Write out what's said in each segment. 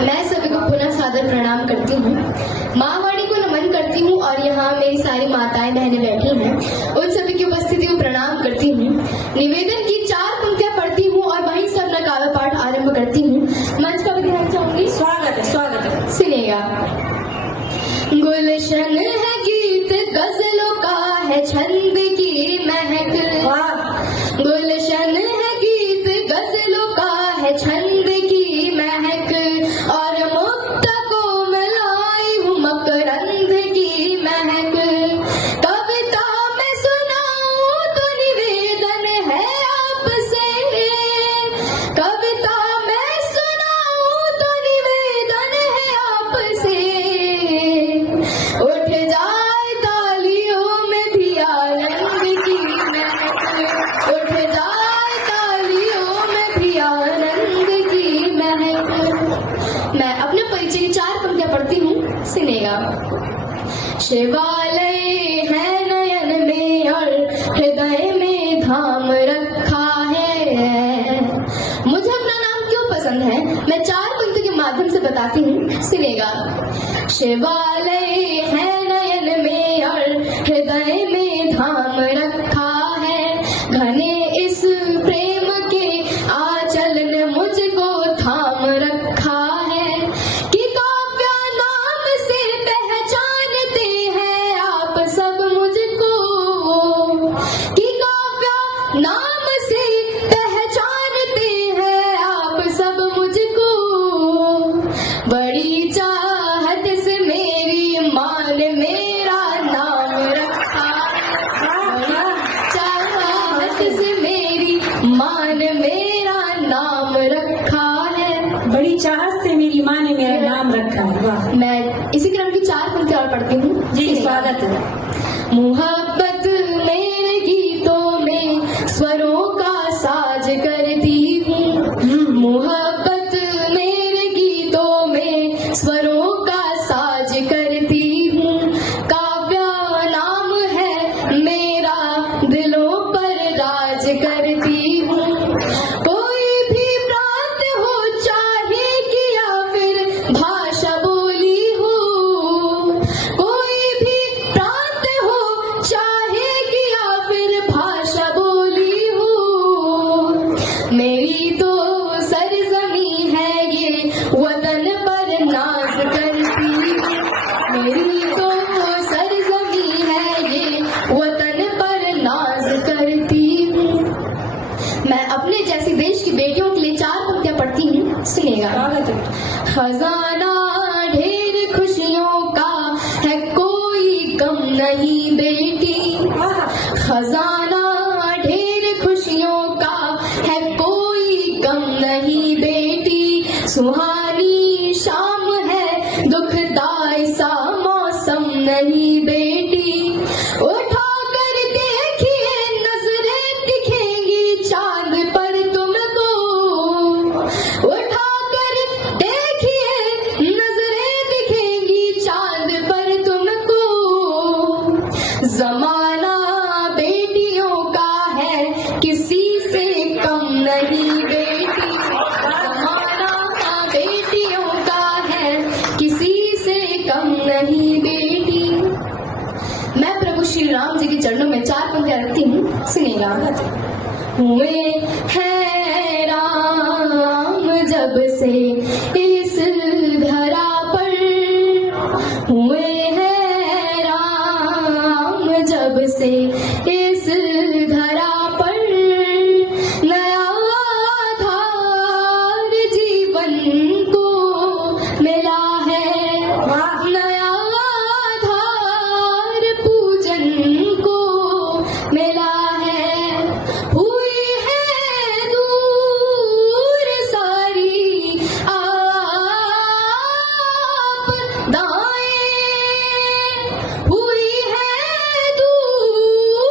मैं सभी को पुनः सादर प्रणाम करती हूँ। माँवाणी को नमन करती हूँ और यहाँ मेरी सारी माताएं बहनें बैठी हैं, उन सभी की उपस्थिति को प्रणाम करती हूँ। निवेदन की 4 पंक्तियां पढ़ती हूँ और वहीं से अपना काव्य पाठ आरंभ करती हूँ। मंच का विधान चाहूंगी। स्वागत है। सुनिएगा। गुलशन है गीत गजलों का है छंद की महक, गुलशन है गीत गजलों का है छंद की महक, और मुक्त को मिलाई हूँ मकरंद की महक। कविता में सुनाऊं तो निवेदन है आपसे, कविता में सुनाऊं तो निवेदन है आपसे। उठ जाए तालियों में भी आनंद की महक, उठ जाए तालियों में भी आनंद की महक। मैं अपने परिचय की 4 पंक्तियां पढ़ती हूँ, सुनेगा। शिवालय है नयन में और हृदय में धाम रखा है। मुझे अपना नाम क्यों पसंद है, मैं 4 पंक्तियों के माध्यम से बताती हूँ, सुनेगा। शिवालय है नयन में और हृदय में धाम रखा है, घने इस प्रेम के आंचल ने मुझको थाम रखा है, कि काव्य नाम से पहचानते हैं आप सब मुझको, कि काव्य नाम से पहचानते हैं आप सब मुझको। बड़ी चाहत से मेरी माँ ने मेरा नाम रखा, चाहत से मेरी माँ ने मेरा नाम रखा है। बड़ी चाहत से मेरी माँ ने मेरा नाम रखा है। वाह। मैं इसी क्रम की 4 पंक्तियां और पढ़ती हूँ। जी, स्वागत है। मोहब्बत मेरे गीतों में स्वरों का साज करती हूँ, मोहब्बत मेरे गीतों में स्वरों का साज करती हूँ। काव्य नाम है मेरा दिलों पर राज करती हूँ। कोई भी प्रांत हो चाहे कि या फिर भाषा बोली हो, कोई भी प्रांत हो चाहे कि या फिर भाषा बोली हो। मेरी तो सरजमी है ये वतन पर नाज करती हूँ, मेरी तो सरजमी है ये वतन पर नाज करती हूँ। मैं अपने जैसी देश की बेटियों के लिए 4 पंक्तियां पढ़ती हूँ, सुनेगा। स्वागत है। खजाना ढेर खुशियों का है कोई कम नहीं बेटी, खजाना ढेर खुशियों का है कोई कम नहीं बेटी। सुहानी शाम है दुखदाई सा मौसम नहीं बेटी। उठा कर देखिए नजरें दिखेंगी चांद पर तुमको, उठा कर देखिए नजरें दिखेंगी चांद पर तुमको। जमाना बेटियों का है किसी से कम नहीं बेटी, जमाना बेटियों का है किसी से कम नहीं बेटी। मैं प्रभु श्री राम जी के चरणों में 4 पंक्तियां रखती हूँ, सुनेगा। हुए हैं राम जब से इस धरा पर, हुए हैं राम जब से इस धरा पर, नया आधार जीवन को मिला है, नया आधार पूजन को मिला है। हुई है दूर सारी आपदाएं, हुई है दूर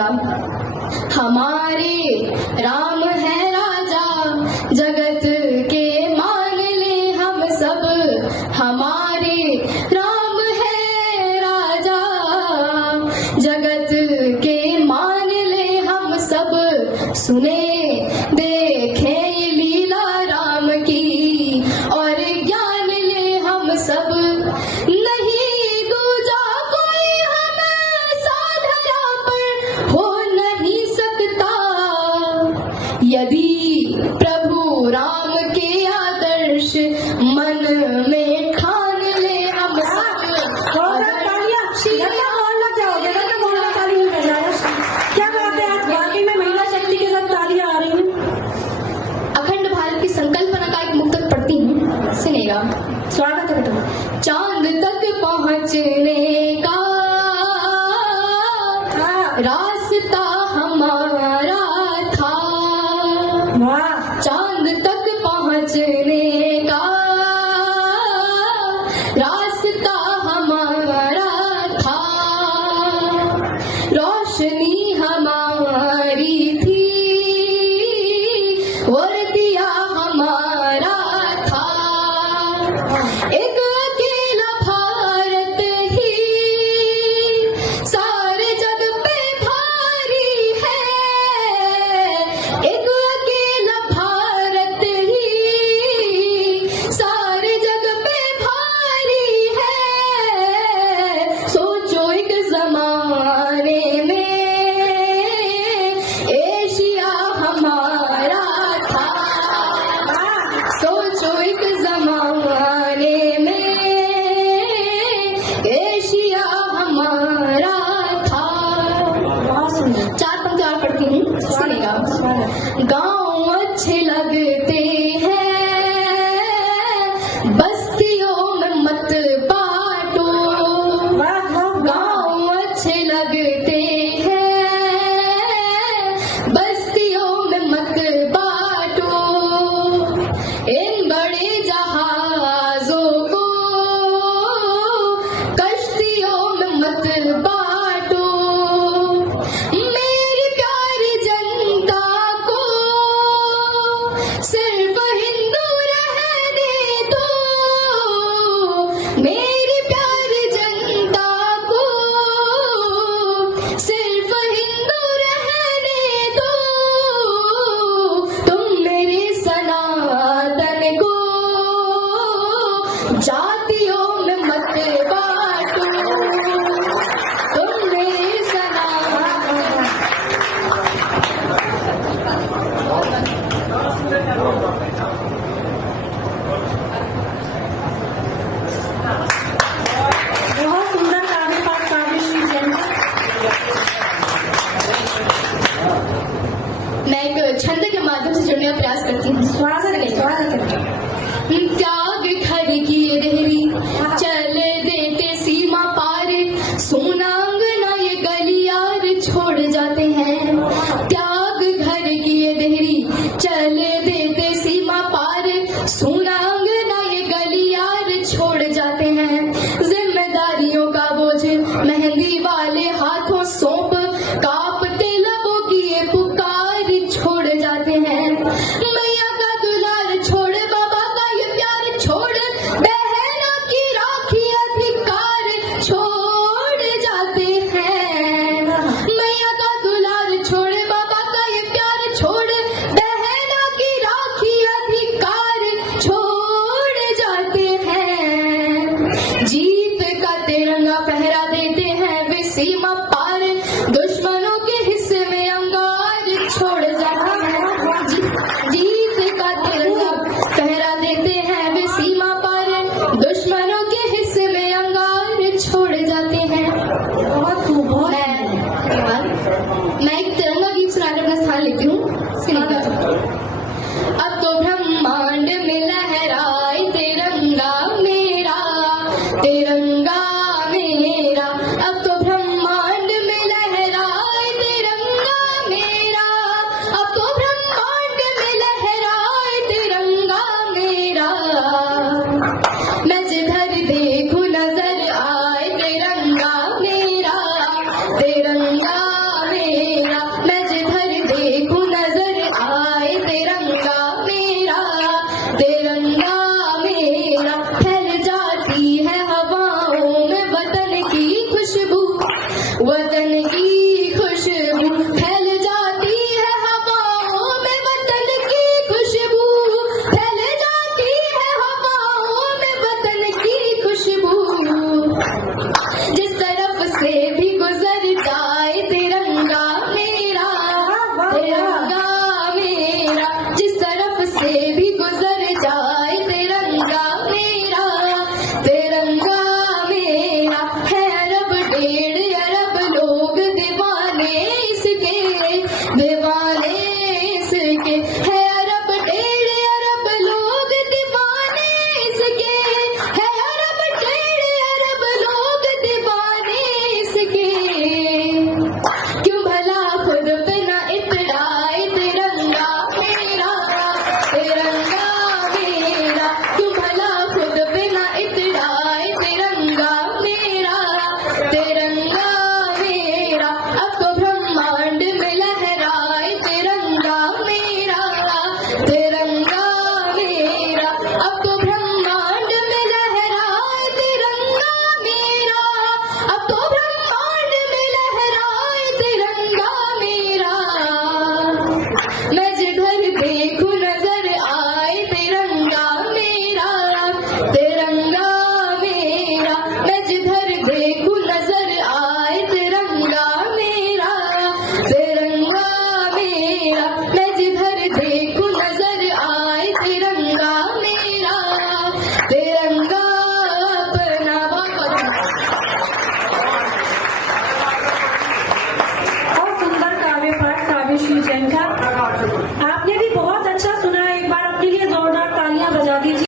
सुनेगा। हमारे राम है राजा, जगत के मान ले हम सब। हमारे राम है राजा, जगत के मान ले हम सब। सुने देखे ये लीला राम की, और ज्ञान ले हम सब। नहीं दूजा कोई हमें साधरा पर हो नहीं सकता, यदि प्रभु राम के आदर्श मन में ठान ले हम सब। क्या बात है, आज वाकई में महिला शक्ति के साथ तालियां आ रही हैं। अखंड भारत की संकल्पना का एक मुक्तक पढ़ती हूँ, सुनेगा। स्वागत है बेटा। चांद तक पहुँचने का रास्ता हमारा था, वाह, चांद तक पहुँचने का रास्ता हमारा था। रोशनी हमारी थी और दिया हमारा था। एक अकेला भारत ही सारे जग पे भारी है। एक अकेला भारत ही सारे जग पे भारी है। सोचो एक जमाने में एशिया हमारा था। सोचो एक जमाने में एशिया हमारा था। बहुत सुंदर। चार पंक्ति और पढ़ती हूँ, सुनेगा। गाँव अच्छे लगते हैं, बस्तियों में मत बांटो। वाह वाह, गाँव अच्छे लगते हैं, बस्तियों में मत बांटो। इन बड़े जहाजों को कश्तियों में मत बांटो। मेरी प्यारी जनता को सिर्फ हिंदू रहने दो। मेरी प्यारी जनता को सिर्फ हिंदू रहने दो। तुम मेरे सनातन को जातियों में मत बांटो। तुम मेरे सनातन बहुत सुंदर काव्य पाठ काव्यश्री जैन। मैं एक छंद के माध्यम से जुड़ने का प्रयास करती हूँ। स्वागत है, स्वागत है। त्याग घर की देहरी चल देते सीमा पार। सोना अंगना ये गलियार छोड़ जाते हैं। त्याग घर की देहरी चल देते सीमा पार। सोना अंगना ये गलियार छोड़ जाते हैं। जिम्मेदारियों का बोझ मेहंदी वाले हाथों सौंप, कांपते लबों की ये पुकार छोड़ जाते हैं। मैया का दुलार छोड़, बाबा का ये प्यार छोड़, बहनों की राखी अधिकार छोड़ जाते हैं। मैया का दुलार छोड़, बाबा का ये प्यार छोड़, बहनों की राखी अधिकार छोड़ जाते हैं। जीत का तिरंगा फहरा देते हैं वे सीमा पार। दुश्मनों के हिस्से में अंगार छोड़ जाते हैं। जीत का तिरंगा फहरा देते हैं वे सीमा पार। दुश्मनों के हिस्से में अंगार छोड़ जाते हैं। बहुत खूब, बहुत मैं एक तिरंगा गीत सुनाकर अपना स्थान लेती हूँ, सुनिएगा। अब तो ब्रह्मांड में लहराए तिरंगा मेरा, तिरंगा मेरा। अब तो ब्रह्मांड वतन की